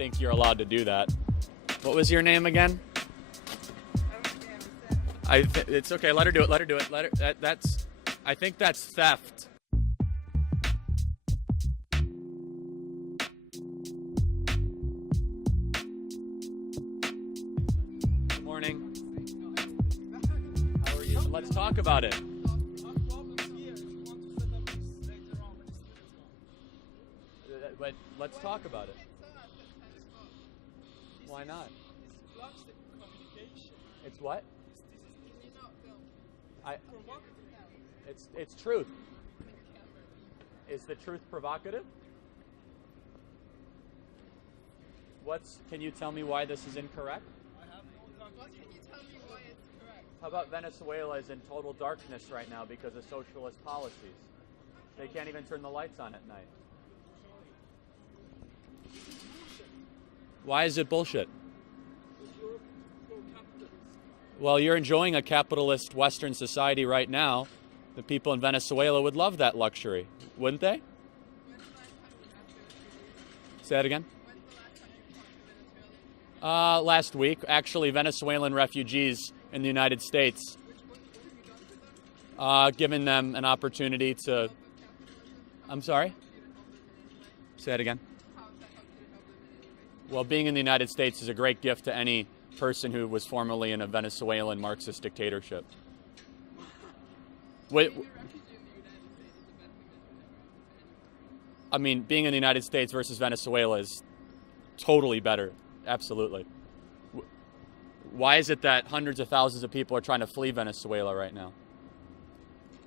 think you're allowed to do that. What was your name again? It's okay. Let her do it. Let her do it. Let her. That's. I think that's theft. Good morning. How are you? Let's talk about it. But let's talk about it. Why not? It's what? It's truth. Is the truth provocative? Can you tell me why this is incorrect? What can you tell me why it's correct? How about Venezuela is in total darkness right now because of socialist policies? They can't even turn the lights on at night. Why is it bullshit? Well, you're enjoying a capitalist Western society right now. The people in Venezuela would love that luxury, wouldn't they? Say that again? Last week, actually, Venezuelan refugees in the United States, giving them an opportunity to... I'm sorry? Say that again? Well, being in the United States is a great gift to any person who was formerly in a Venezuelan Marxist dictatorship. I mean, being in the United States versus Venezuela is totally better. Absolutely. Why is it that hundreds of thousands of people are trying to flee Venezuela right now?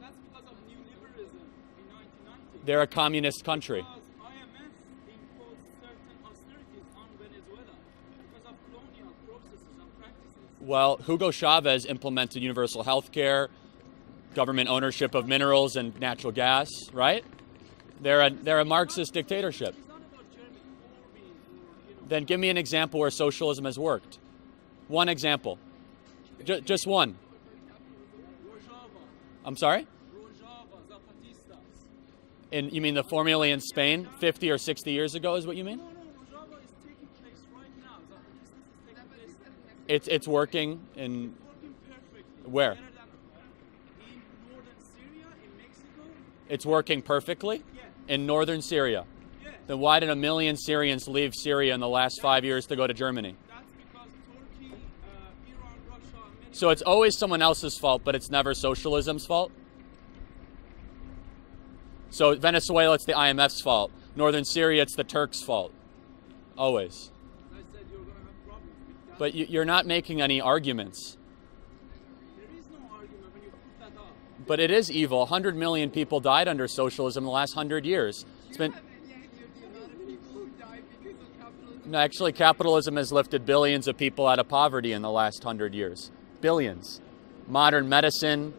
That's because of neoliberalism in 1990. They're a communist country. Because IMF imposed certain austerities on Venezuela because of colonial processes and practices. Well, Hugo Chavez implemented universal health care, government ownership of minerals and natural gas, right? They're a Marxist dictatorship. It's not about Jeremy Corbyn or, Then give me an example where socialism has worked. One example. Just one. Rojava, I'm sorry? Zapatistas. You mean the formula in Spain 50 or 60 years ago is what you mean? No, Rojava is taking place right now. Zapatistas is taking place. It's working in Working perfectly. where? Better than in northern Syria, in Mexico. It's working perfectly Yeah. in northern Syria. Yeah. Then why did 1 million Syrians leave Syria in the last 5 years to go to Germany? That's because Turkey, Iran, Russia, many So it's always someone else's fault, but it's never socialism's fault? So Venezuela, it's the IMF's fault. Northern Syria, it's the Turks' fault. Always. I said you're going to have problems with that. But you're not making any arguments. There is no argument when you put that up. But it is evil. 100 million people died under socialism in the last 100 years. It's been... The amount of people who died because of capitalism. No, actually, capitalism has lifted billions of people out of poverty in the last 100 years. Billions. Modern medicine,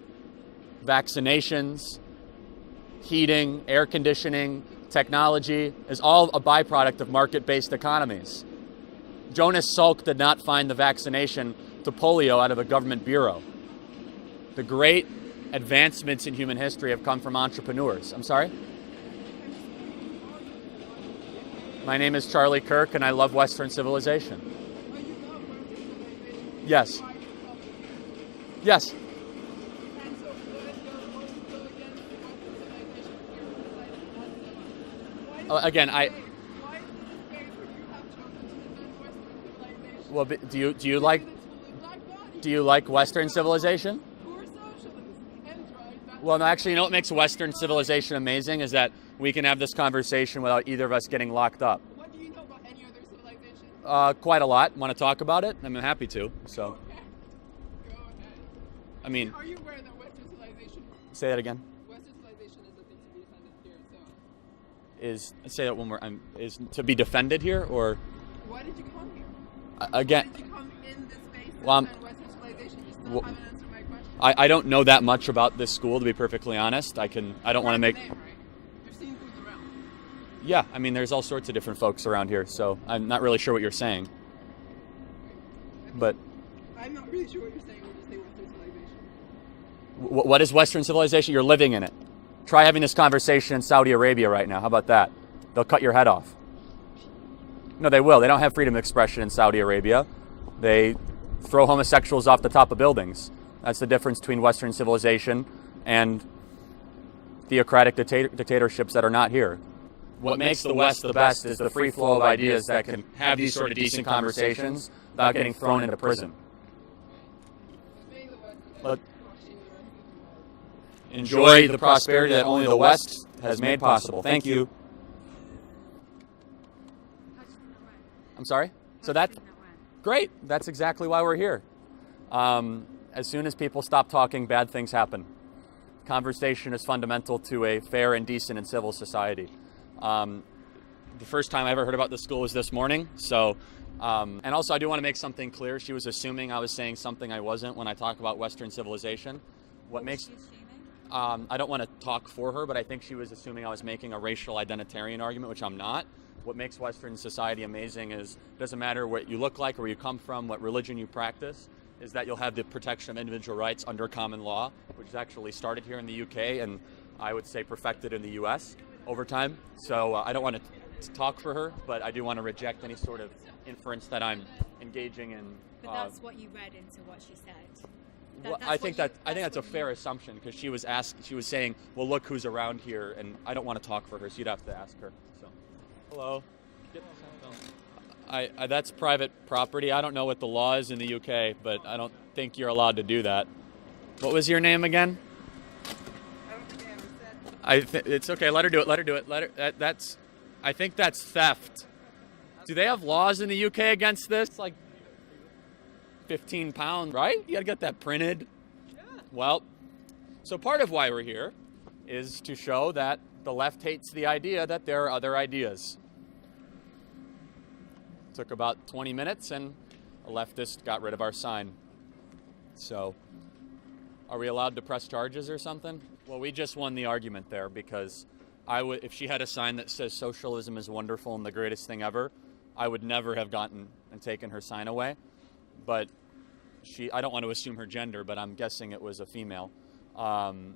vaccinations, heating, air conditioning, technology is all a byproduct of market-based economies. Jonas Salk did not find the vaccination to polio out of a government bureau. The great advancements in human history have come from entrepreneurs. I'm sorry? My name is Charlie Kirk, and I love Western civilization. Yes. Yes. Again, well, do you like Western civilization? Well, no, actually, you know what makes Western civilization amazing is that we can have this conversation without either of us getting locked up. What do you know about any other civilization? Quite a lot. Want to talk about it? I'm happy to. So, Go ahead. I mean, Are you aware that Western civilization, say that again. Western civilization is a thing to be defended here? So, Say that one more. Is to be defended here, or why did you come here? again? Why did you come in this space to Well, defend Western civilization? You still well, haven't answered my question. I don't know that much about this school, to be perfectly honest. I don't want to make. Name, right? You've seen who's around. Yeah, I mean, there's all sorts of different folks around here, so I'm not really sure what you're saying. But I'm not really sure what you're saying when you say Western civilization. what is Western civilization? You're living in it. Try having this conversation in Saudi Arabia right now. How about that? They'll cut your head off. No, they will. They don't have freedom of expression in Saudi Arabia. They throw homosexuals off the top of buildings. That's the difference between Western civilization and theocratic dictatorships that are not here. What makes the West the best is the free flow of ideas that can have these sort of decent conversations without getting thrown into prison. But enjoy the prosperity that only the West has made possible. Thank you. I'm sorry? So that's great. That's exactly why we're here. As soon as people stop talking, bad things happen. Conversation is fundamental to a fair and decent and civil society. The first time I ever heard about this school was this morning. So, and also I do want to make something clear. She was assuming I was saying something I wasn't when I talk about Western civilization. What makes I don't want to talk for her, but I think she was assuming I was making a racial identitarian argument, which I'm not. What makes Western society amazing is it doesn't matter what you look like or where you come from, what religion you practice, is that you'll have the protection of individual rights under common law, which is actually started here in the UK and I would say perfected in the US over time. So I don't want to talk for her, but I do want to reject any sort of inference that I'm engaging in. But that's what you read into what she said. Well, I think that's a fair assumption because she was saying, well, look who's around here, and I don't want to talk for her, so you'd have to ask her. So, hello. That's private property. I don't know what the law is in the UK, but I don't think you're allowed to do that. What was your name again? It's okay. Let her do it. Let her do it. I think that's theft. Do they have laws in the UK against this? It's like 15 pounds, right? You gotta get that printed. Yeah. Well, so part of why we're here is to show that the left hates the idea that there are other ideas. Took about 20 minutes and a leftist got rid of our sign. So, are we allowed to press charges or something? Well, we just won the argument there because if she had a sign that says socialism is wonderful and the greatest thing ever, I would never have gotten and taken her sign away. But I don't want to assume her gender, but I'm guessing it was a female. And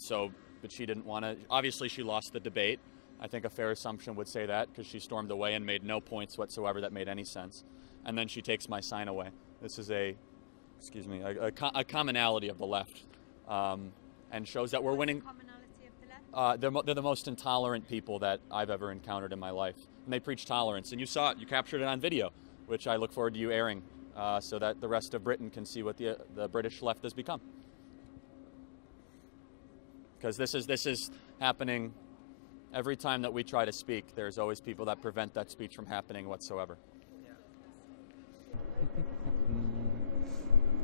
so, but she didn't want to, obviously she lost the debate. I think a fair assumption would say that because she stormed away and made no points whatsoever that made any sense. And then she takes my sign away. This is a commonality of the left and shows that we're winning. They're the most intolerant people that I've ever encountered in my life. And they preach tolerance. And you saw it, you captured it on video, which I look forward to you airing so that the rest of Britain can see what the British left has become. Because this is happening every time that we try to speak. There's always people that prevent that speech from happening whatsoever.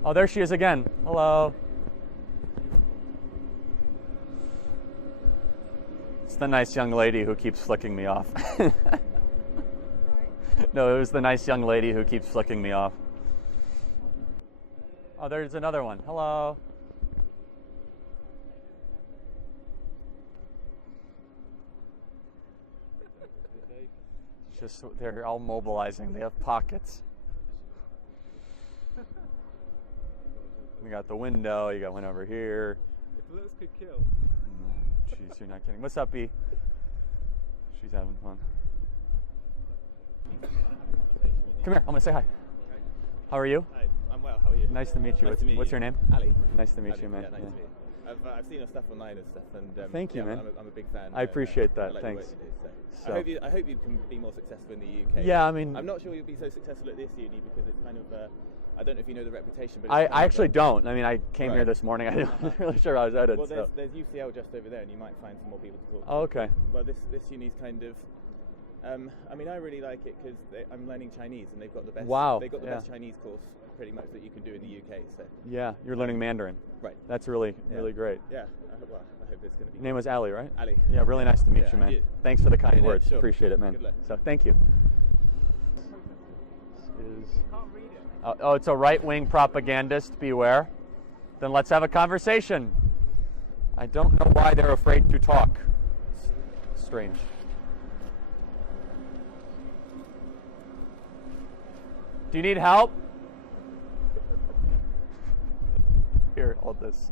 Oh, there she is again. Hello. It's the nice young lady who keeps flicking me off. No, it was the nice young lady who keeps flicking me off. Oh, there's another one. Hello. Just they're all mobilizing. They have pockets. We got the window. You got one over here. If looks could kill. Jeez, you're not kidding. What's up, B? She's having fun. Come here. I'm gonna say hi. Okay. How are you? Hi. I'm well. How are you? Nice to meet you. What's your name? Ali. Nice to meet you, man. Yeah, nice to meet you. I've seen your stuff online and stuff, and thank you, man. I'm a big fan. I appreciate that. I like Thanks. The work you do, so. I hope you can be more successful in the UK. Yeah, I mean, I'm not sure you'll be so successful at this uni because it's kind of. I don't know if you know the reputation, but I actually don't. I mean, I came here this morning. I'm not really sure I was headed. Well, there's UCL just over there, and you might find some more people to talk to. Oh, okay. Well, this uni's kind of. I mean, I really like it because I'm learning Chinese, and they've got the best. Wow. They've got the best Chinese course, pretty much, that you can do in the UK. So. Yeah, you're learning Mandarin. Right. That's really great. Yeah. Well, I hope it's going to be. Your name was Ali, right? Ali. Yeah, really nice to meet you, man. You. Thanks for the kind words. Sure. Appreciate it, man. Good luck. So, thank you. Can't read it. Oh, it's a right-wing propagandist. Beware. Then let's have a conversation. I don't know why they're afraid to talk. It's strange. Do you need help? Here, hold this.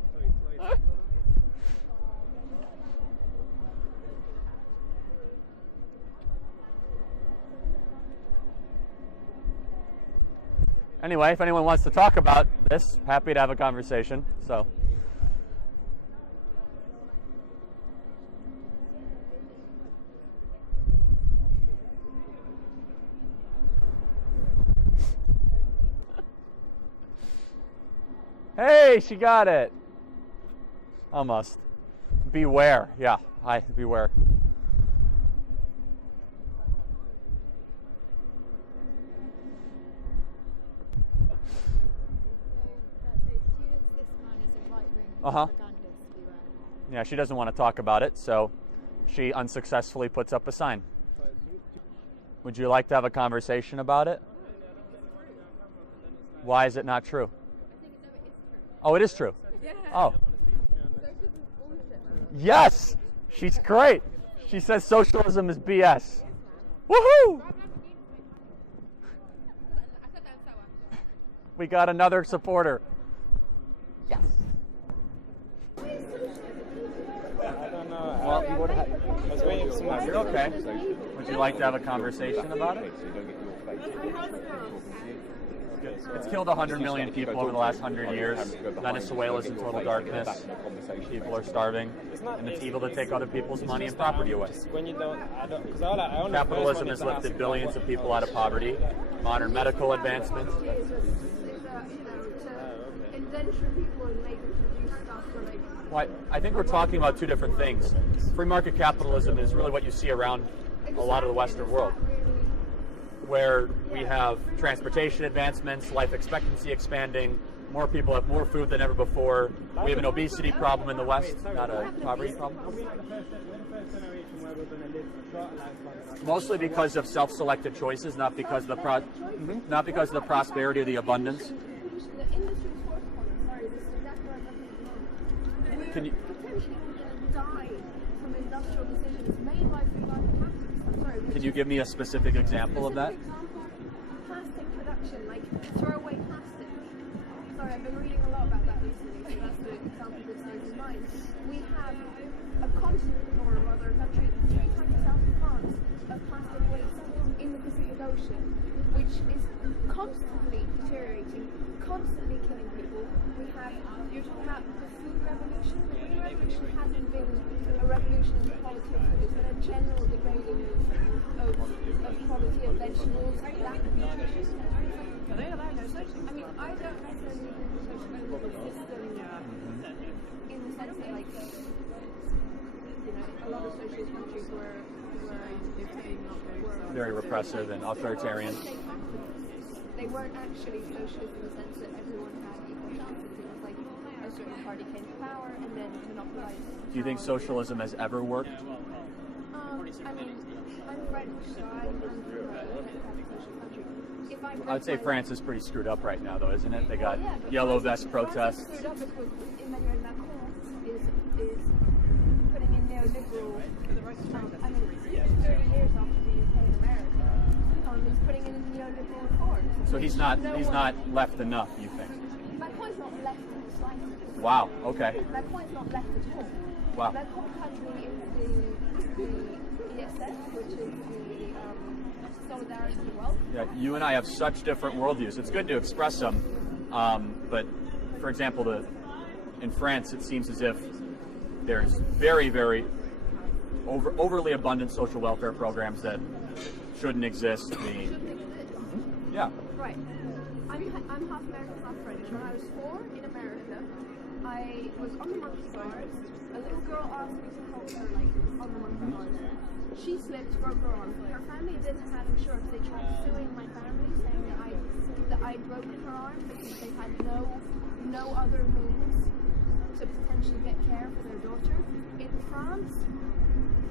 Anyway, if anyone wants to talk about this, happy to have a conversation. So. Hey, she got it. Almost. Beware. Yeah, hi, beware. Yeah, she doesn't want to talk about it, so she unsuccessfully puts up a sign. Would you like to have a conversation about it? Why is it not true? Oh, it is true. Yeah. Oh. Yes! She's great. She says socialism is BS. Woohoo! We got another supporter. Yes. I don't know. Well, I was waiting for someone. you're okay. Would you like to have a conversation about it? It's killed 100 million people over the last 100 years. Venezuela's in total darkness. People are starving, and it's evil to take other people's money and property away. When you don't, because I only Capitalism has lifted billions of people out of poverty. Modern medical advancements. Well, I think we're talking about two different things. Free market capitalism is really what you see around a lot of the Western world, where we have transportation advancements, life expectancy expanding, more people have more food than ever before. We have an obesity problem in the West, not a poverty problem. Mostly because of self-selected choices, not because of the prosperity or the abundance. Can you? Can you give me a specific example of that? Plastic production, like throwaway plastic. Sorry, I've been reading a lot about that recently, so that's the example that stays in mind. We have a continent, or rather a country, 3 times south of France, of plastic waste in the Pacific Ocean, which is constantly deteriorating, constantly killing people. We have, you're talking about the food revolution. The food revolution hasn't been a revolution in the quality of food, it's been a general degrading of quality of vegetables, lack of nutrition. I mean, I don't necessarily think the socialism system in the sense that, like, you know, a lot of socialist countries were Very repressive and authoritarian. They weren't actually socialist in the sense that everyone had equal chances. It was like a certain party came to power and then monopolized. Do you think socialism has ever worked? I mean, I'm French, so I'm from a social country. If I would say France is pretty screwed up right now, though, isn't it? They got but yellow vest protests. Screwed up because Emmanuel Macron is putting in neoliberal. I mean, 30 years after the UK and America, he's putting in neoliberal reforms. So he's not left enough, you think? Macron's not left in the slightest. Wow. Okay. Macron's not left at all. Wow. Macron has the ESS, which is the solidarity wealth. Yeah, you and I have such different worldviews. It's good to express them, but for example, in France, it seems as if there's very, very overly abundant social welfare programs that shouldn't exist. Yeah. Right. I'm half American, half French. When I was 4 in America, I was on the monkey bars. A little girl asked me to help her, like, on the monkey bars. She slipped, broke her arm. Her family didn't have insurance. They tried suing my family, saying that I'd broken her arm because they had no other means to potentially get care for their daughter. In France,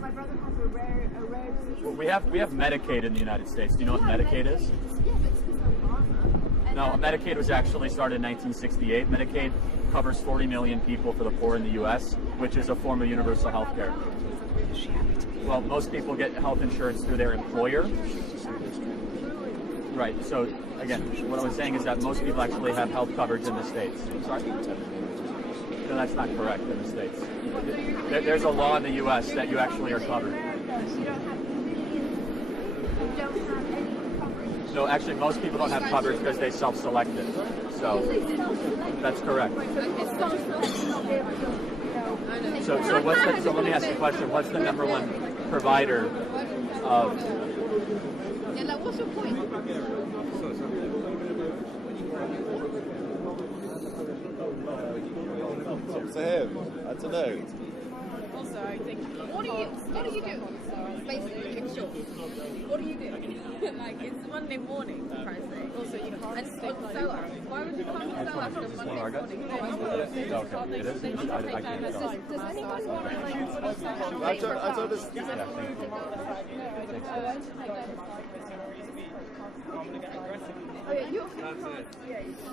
my brother has a rare disease. Well, we have Medicaid in the United States. Do you know what Medicaid is? Yeah, but it's Obama. No, Medicaid was actually started in 1968. Medicaid covers 40 million people for the poor in the U.S., which is a form of universal health care. Well, most people get health insurance through their employer. Right, so again, what I was saying is that most people actually have health coverage in the States. Sorry? No, that's not correct in the States. There's a law in the U.S. that you actually are covered. You don't have any coverage No, actually, most people don't have coverage because they self-selected. So that's correct. So let me ask you a question. What's the number one provider of? Yeah, like, what's your point? Up to him. I don't know. Also, I think. What do you do? Basically, in short, what do you do? Like, it's Monday morning, for Christ's sake. Also, you can't. And on SOAS. Why would you come to SOAS on Monday morning? Okay, it is. I can't tell. Does anyone want to like? I don't understand. Yeah, thank you. Oh yeah, you're.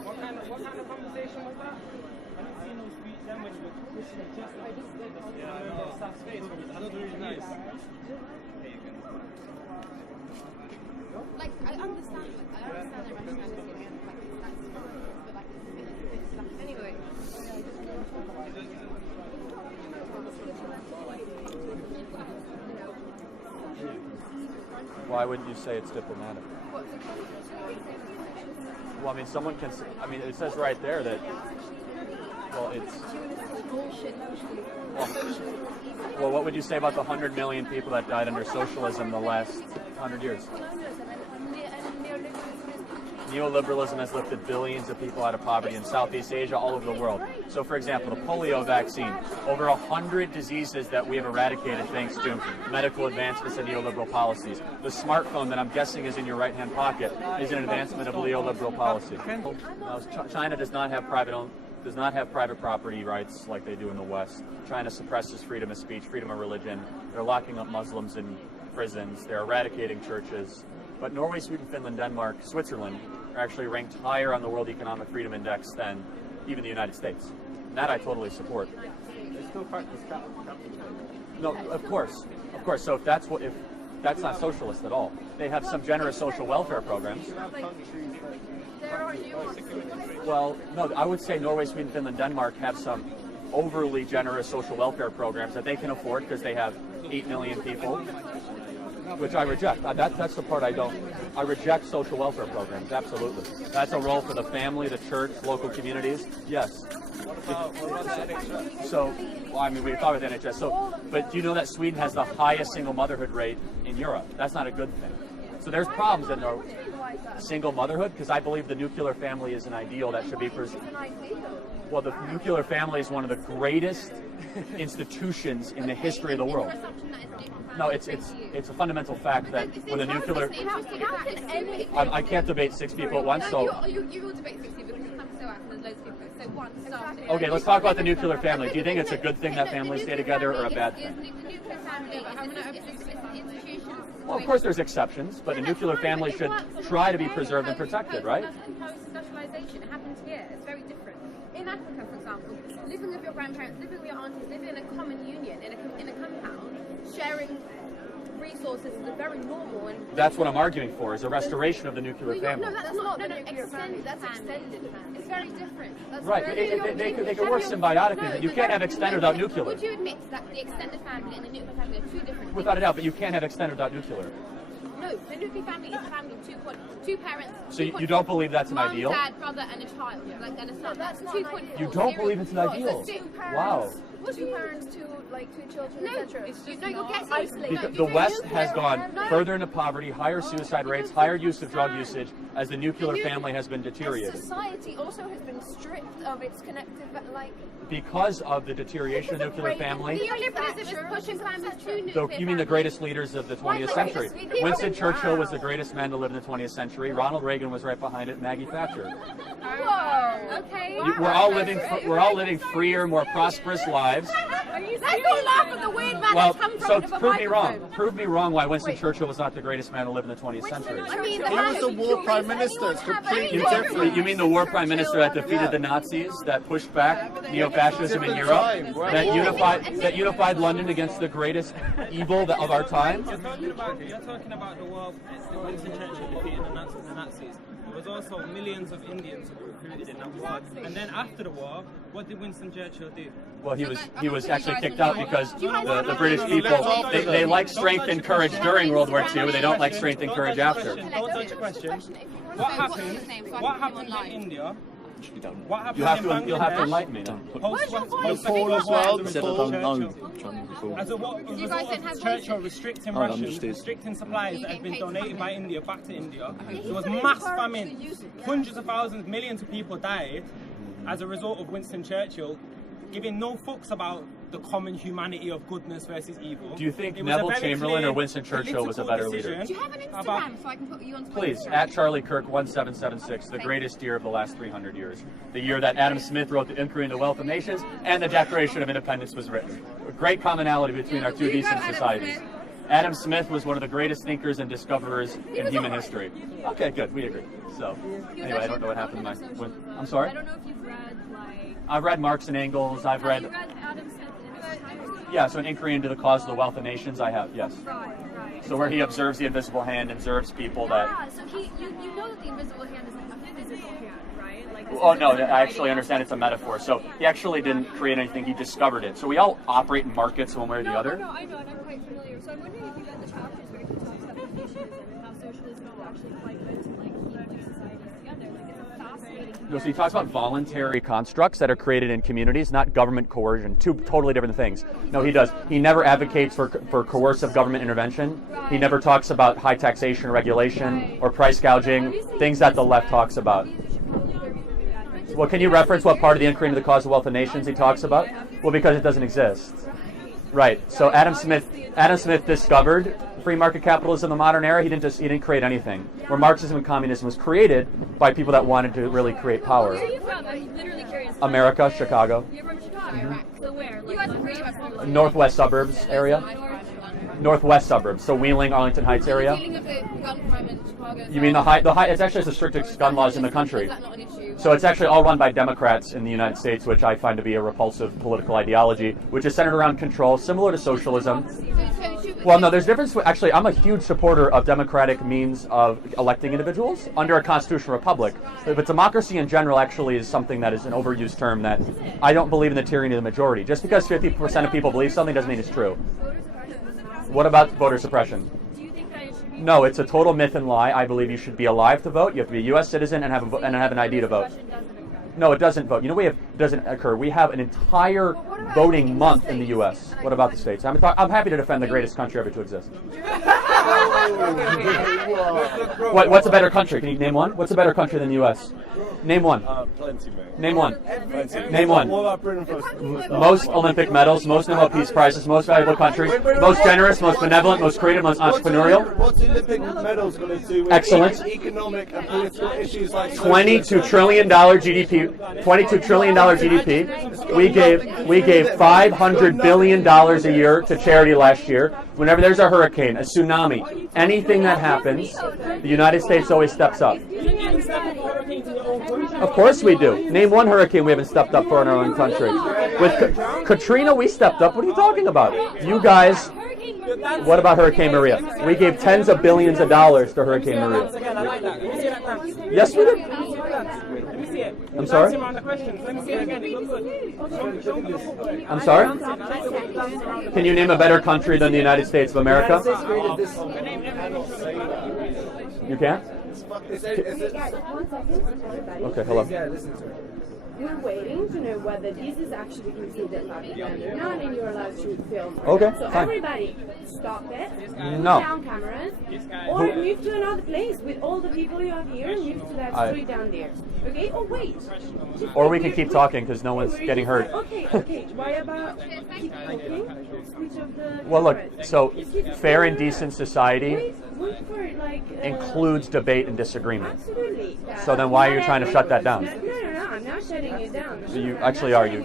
What kind of conversation was that? I didn't see no speech then when you were pushing the chest. I just did this. Yeah, staff's face. That was really nice. Like, I understand their rationality and like that's but like it's like anyway. Why wouldn't you say it's diplomatic? Well, I mean, someone can. I mean, it says right there that. Well, it's. Well, what would you say about the 100 million people that died under socialism the last 100 years? Neoliberalism has lifted billions of people out of poverty in Southeast Asia, all over the world. So, for example, the polio vaccine, over 100 diseases that we have eradicated thanks to medical advancements and neoliberal policies. The smartphone that I'm guessing is in your right-hand pocket is an advancement of neoliberal policy. Now, China does not have private property rights like they do in the West. China suppresses freedom of speech, freedom of religion. They're locking up Muslims in prisons. They're eradicating churches. But Norway, Sweden, Finland, Denmark, Switzerland are actually ranked higher on the World Economic Freedom Index than even the United States. That I totally support. They still practice capitalism. No, of course. So if that's not socialist at all. They have some generous social welfare programs. Well, no, I would say Norway, Sweden, Finland, Denmark have some overly generous social welfare programs that they can afford because they have 8 million people, which I reject. That's the part I don't. I reject social welfare programs, absolutely. That's a role for the family, the church, local communities. Yes. So, well, I mean, we thought about the NHS. So, but do you know that Sweden has the highest single motherhood rate in Europe? That's not a good thing. So there's problems in our single motherhood because I believe the nuclear family is an ideal that should be preserved. Well, the nuclear family is one of the greatest institutions in the history of the world. No, it's a fundamental fact that with a nuclear. I can't debate 6 people at once, so. You will debate 6 people because you come SOAS and there's loads of people. So one, starting. Okay, let's talk about the nuclear family. Do you think it's a good thing that families stay together or a bad thing? The nuclear family is an institution. Well, of course there's exceptions, but a nuclear family should try to be preserved and protected, right? Post-industrialization happens here. It's very different. In Africa, for example, living with your grandparents, living with your aunties, living in a common union, in a compound, sharing resources is very normal. And that's what I'm arguing for, is a restoration of the nuclear family. No, that's not the nuclear family. That's extended family. It's very different. That's right, they could work symbiotically, but you can't have extended without nuclear. Would you admit that the extended family and the nuclear family are two different things? Without a doubt, but you can't have extended without nuclear. No, the nuclear family is a family of two parents. So you don't believe that's an ideal? Mom, dad, brother, and a child. Like, and a son. That's not 2.4. You don't believe it's an ideal? Wow. Two parents, two children, etc. No, you're getting isolated. The West has gone further into poverty, higher suicide rates, higher use of drug usage as the nuclear family has been deteriorated. Society also has been stripped of its connective, because of the deterioration of the nuclear family. Neoliberalism is pushing families to nuclear. You mean the greatest leaders of the 20th century? Winston Churchill was the greatest man to live in the 20th century. Ronald Reagan was right behind it. Maggie Thatcher. Whoa. Okay. We're all living freer, more prosperous lives. Let's don't laugh at the weird man that's come from the prove me wrong. Prove me wrong why Winston Churchill was not the greatest man to live in the 20th century. I mean, he was a war prime minister. It's completely different. You mean the war prime minister that defeated the Nazis, that pushed back neo-fascism in Europe, that unified London against the greatest evil of our time? You're talking about the war. Winston Churchill defeated the Nazis. versus the Nazis. There was also millions of Indians who were recruited in that war. And then after the war, what did Winston Churchill do? Well, he was actually kicked out because the British people, they like strength and courage during World War II, but they don't like strength and courage after. Don't touch the question. What happened in India? What happened You'll have in Bangladesh? You'll have to enlighten me now. Paul as well. As a what was of Churchill restricting rations, restricting supplies that had been donated by India back to India. There was mass famine. Hundreds of thousands, millions of people died as a result of Winston Churchill giving no fucks about the common humanity of goodness versus evil. Do you think Neville Chamberlain or Winston Churchill was a better leader? Do you have an Instagram so I can put you on Twitter? Please, at Charlie Kirk 1776, the greatest year of the last 300 years. The year that Adam Smith wrote the Inquiry into the Wealth of Nations and the Declaration of Independence was written. A great commonality between our two decent societies. Adam Smith was one of the greatest thinkers and discoverers in human history. Okay, good, we agree. So, anyway, I don't know what happened to my... I'm sorry? I don't know if you've read, like... I've read Marx and Engels, I've read... Have you read Adam Smith in his entirety? Yeah, so an inquiry into the cause of the wealth of nations, I have, yes. Right. So where he observes the invisible hand, observes people that... Ah, so you know that the invisible hand is a physical hand, right? Like Oh, no, I actually understand it's a metaphor. So he actually didn't create anything, he discovered it. So we all operate in markets one way or the other. No, I know, and I'm quite familiar. So I'm wondering if you read the chapters where he talks about Confucianism and how socialism is actually quite good to like keep two societies together. Like it's a fascinating... No, so he talks about voluntary constructs that are created in communities, not government coercion. Two totally different things. No, he does. He never advocates for coercive government intervention. He never talks about high taxation or regulation or price gouging, things that the left talks about. Well, can you reference what part of the Inquiry into the Cause of Wealth of Nations he talks about? Well, because it doesn't exist. Right. So Adam Smith discovered free market capitalism in the modern era. He didn't create anything. Where Marxism and communism was created by people that wanted to really create power. Where are you from? I'm literally curious. America, Chicago. You're from Chicago. So where? Like, Northwest suburbs area. Northwest suburbs. So Wheeling, Arlington Heights area. You mean the high? It's actually the strictest gun laws in the country. So it's actually all run by Democrats in the United States, which I find to be a repulsive political ideology, which is centered around control, similar to socialism. Well, no, there's a difference. Actually, I'm a huge supporter of democratic means of electing individuals under a constitutional republic. But democracy in general actually is something that is an overused term that I don't believe in the tyranny of the majority. Just because 50% of people believe something doesn't mean it's true. What about voter suppression? No, it's a total myth and lie. I believe you should be alive to vote. You have to be a U.S. citizen and have an ID to vote. No, it doesn't vote. You know, it doesn't occur. We have an entire voting month in the U.S. What about the states? I'm happy to defend the greatest country ever to exist. What's a better country? Can you name one? What's a better country than the U.S.? Name one. Plenty, mate. Name one. Plenty. Name one. What about Britain first? Most Olympic medals, most Nobel Peace Prizes, most valuable country, most generous, most benevolent, most creative, most entrepreneurial. What's Olympic medals going to do with Excellent. economic and political issues like $22 trillion GDP. $22 trillion GDP. We gave $500 billion a year to charity last year. Whenever there's a hurricane, a tsunami, anything that happens, the United States always steps up. Of course we do. Name one hurricane we haven't stepped up for in our own country. With Katrina, we stepped up. What are you talking about? You guys, what about Hurricane Maria? We gave tens of billions of dollars to Hurricane Maria. Yes, we did. I'm sorry? I'm sorry? Can you name a better country than the United States of America? You can't? Okay, hello. We're waiting to know whether this is actually considered propaganda or not, and you're allowed to film. Okay, so fine. Everybody, stop it. No. Put down cameras, or move to another place with all the people you have here, and move to that street down there. Okay? Or wait. Or we can keep talking because no one's getting hurt. Okay. Why about keep talking? Switch off the Well, look, cameras. so fair and decent society Wait for it, like, includes debate and disagreement. Absolutely. So then why are you trying to shut that down? No, I'm not shutting you down. You actually are. I'm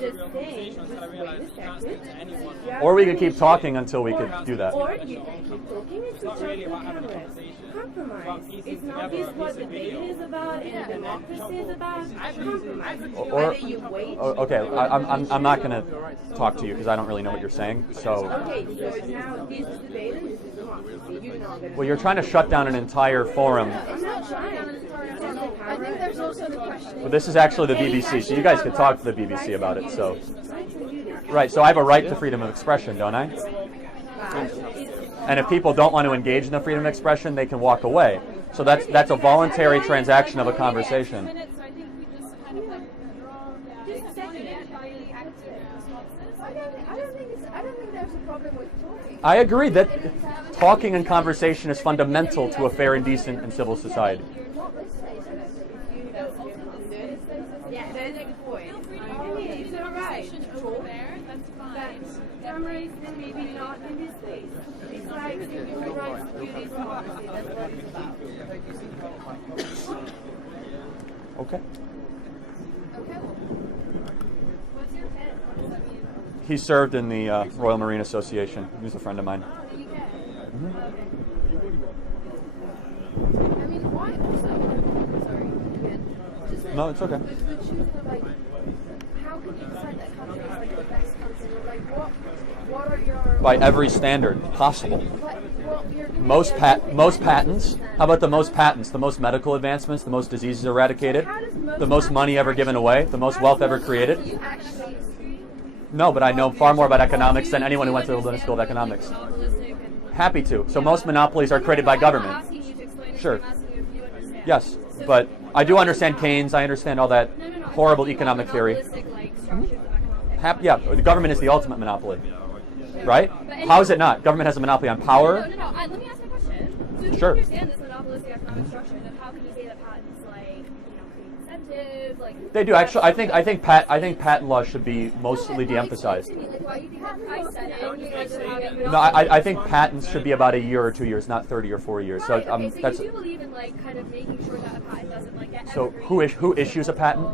just saying, just wait a second. Or we could keep talking until we could do that. Or you can keep talking and switch off the cameras. Compromise. about piecing It's not together this a what piece of debate video. is about and democracy is about. Compromise. Or- Either you wait. Okay, I'm not going to talk to you because I don't really know what you're saying. So, Okay, so now this is debate and this is democracy. You know that. well, you're trying to shut down an entire forum. I'm not trying. I think there's also the question. Well, this is actually the BBC, so you guys could talk to the BBC about it. So, right. So I have a right to freedom of expression, don't I? And if people don't want to engage in the freedom of expression, they can walk away. So that's a voluntary transaction of a conversation. So I think we just kind of like Just a second. I don't think there's a problem with talking. I agree that talking and conversation is fundamental to a fair and decent and civil society. Not this stage, I don't think. Yeah, that's a good point. I mean, it's alright. over there, that's fine. But some reason maybe not in this place. It's like human rights, security, democracy. That's what it's about. Okay. Okay, well, what's your pet? What does that mean? He served in the Royal Marine Association. He was a friend of mine. Oh, the UK. I mean, why also? Sorry, again. Just No, it's okay. the choosing of like, how can you decide that country is like the best country? Or like, what are your By every standard possible. well, you're giving Most everything patents. How about the most patents? The most medical advancements, the most diseases eradicated, the most money ever given away, the most wealth ever created. actually? No, but I know far more about economics than anyone who went to the London School of Economics. Happy to. So most monopolies are created by government. Sure. Yes, but I do understand Keynes. I understand all that horrible economic theory. Yeah, the government is the ultimate monopoly, right? How is it not? Government has a monopoly on power. Let me ask my question. So if Sure. you understand this monopolistic economic structure, then how can you say that patents like, create incentives, like They do actually. I think patent law should be mostly de-emphasized. Like, why do you think that price setting? No, I think patents should be about a year or 2 years, not 30 or 40 years. So Okay, so that's you do believe in like kind of making sure that a patent doesn't like get so. evergreen? Who issues a patent?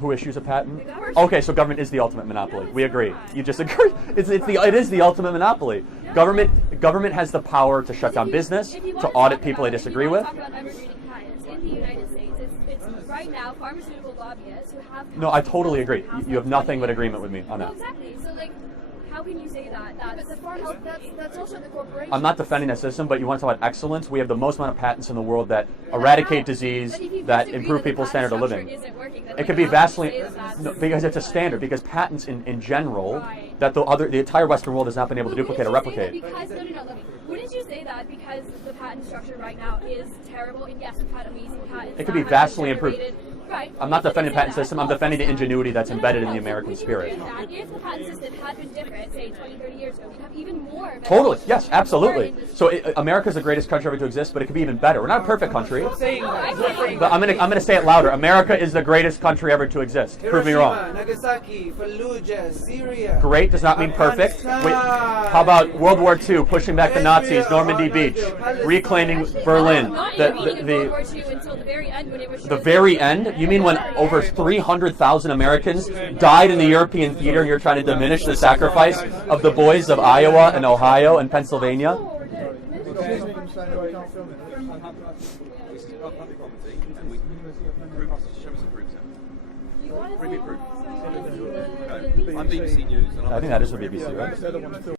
Who issues a patent? Okay, so government is the ultimate monopoly. We agree. You just agree. It is the ultimate monopoly. Government has the power to shut down business, to audit people they disagree with. Talk about evergreening patents in the United States. It's right now pharmaceutical lobbyists who have. No, I totally agree. You have nothing but agreement with me on Well, that. exactly. So like, how can you say that? That's That's also the corporation. I'm not defending that system, but you want to talk about excellence? We have the most amount of patents in the world that eradicate disease, But if you that disagree improve the people's patent standard of structure living. isn't working, then It could like, be how can you vastly say that no, that's- because it's a standard. Because patents in general, Right. that the entire Western world has not been able to duplicate or replicate. Because let me. Wouldn't you say that because the patent structure right now is terrible, and yes, we've had amazing patents. It could be that have vastly been improved. generated- Right. I'm not You defending could the patent say that. system. I'm defending the ingenuity that's embedded in the American Would you spirit. agree that if the patent system had been different, say 20, 30 years ago, we'd have even more. Totally. Yes, more absolutely. industry. So America's the greatest country ever to exist, but it could be even better. We're not a perfect country, but I'm gonna say it louder. America is the greatest country ever to exist. Prove me wrong. Nagasaki, Fallujah, Syria. Great does not mean perfect. Wait, how about World War II, pushing back the Nazis, Normandy Beach, reclaiming Berlin? Not even meaning in World War The II until the very end when it was. the very end? You mean when over 300,000 Americans died in the European theater and you're trying to diminish the sacrifice of the boys of Iowa and Ohio and Pennsylvania? I'm BBC News. I think that is the BBC, right?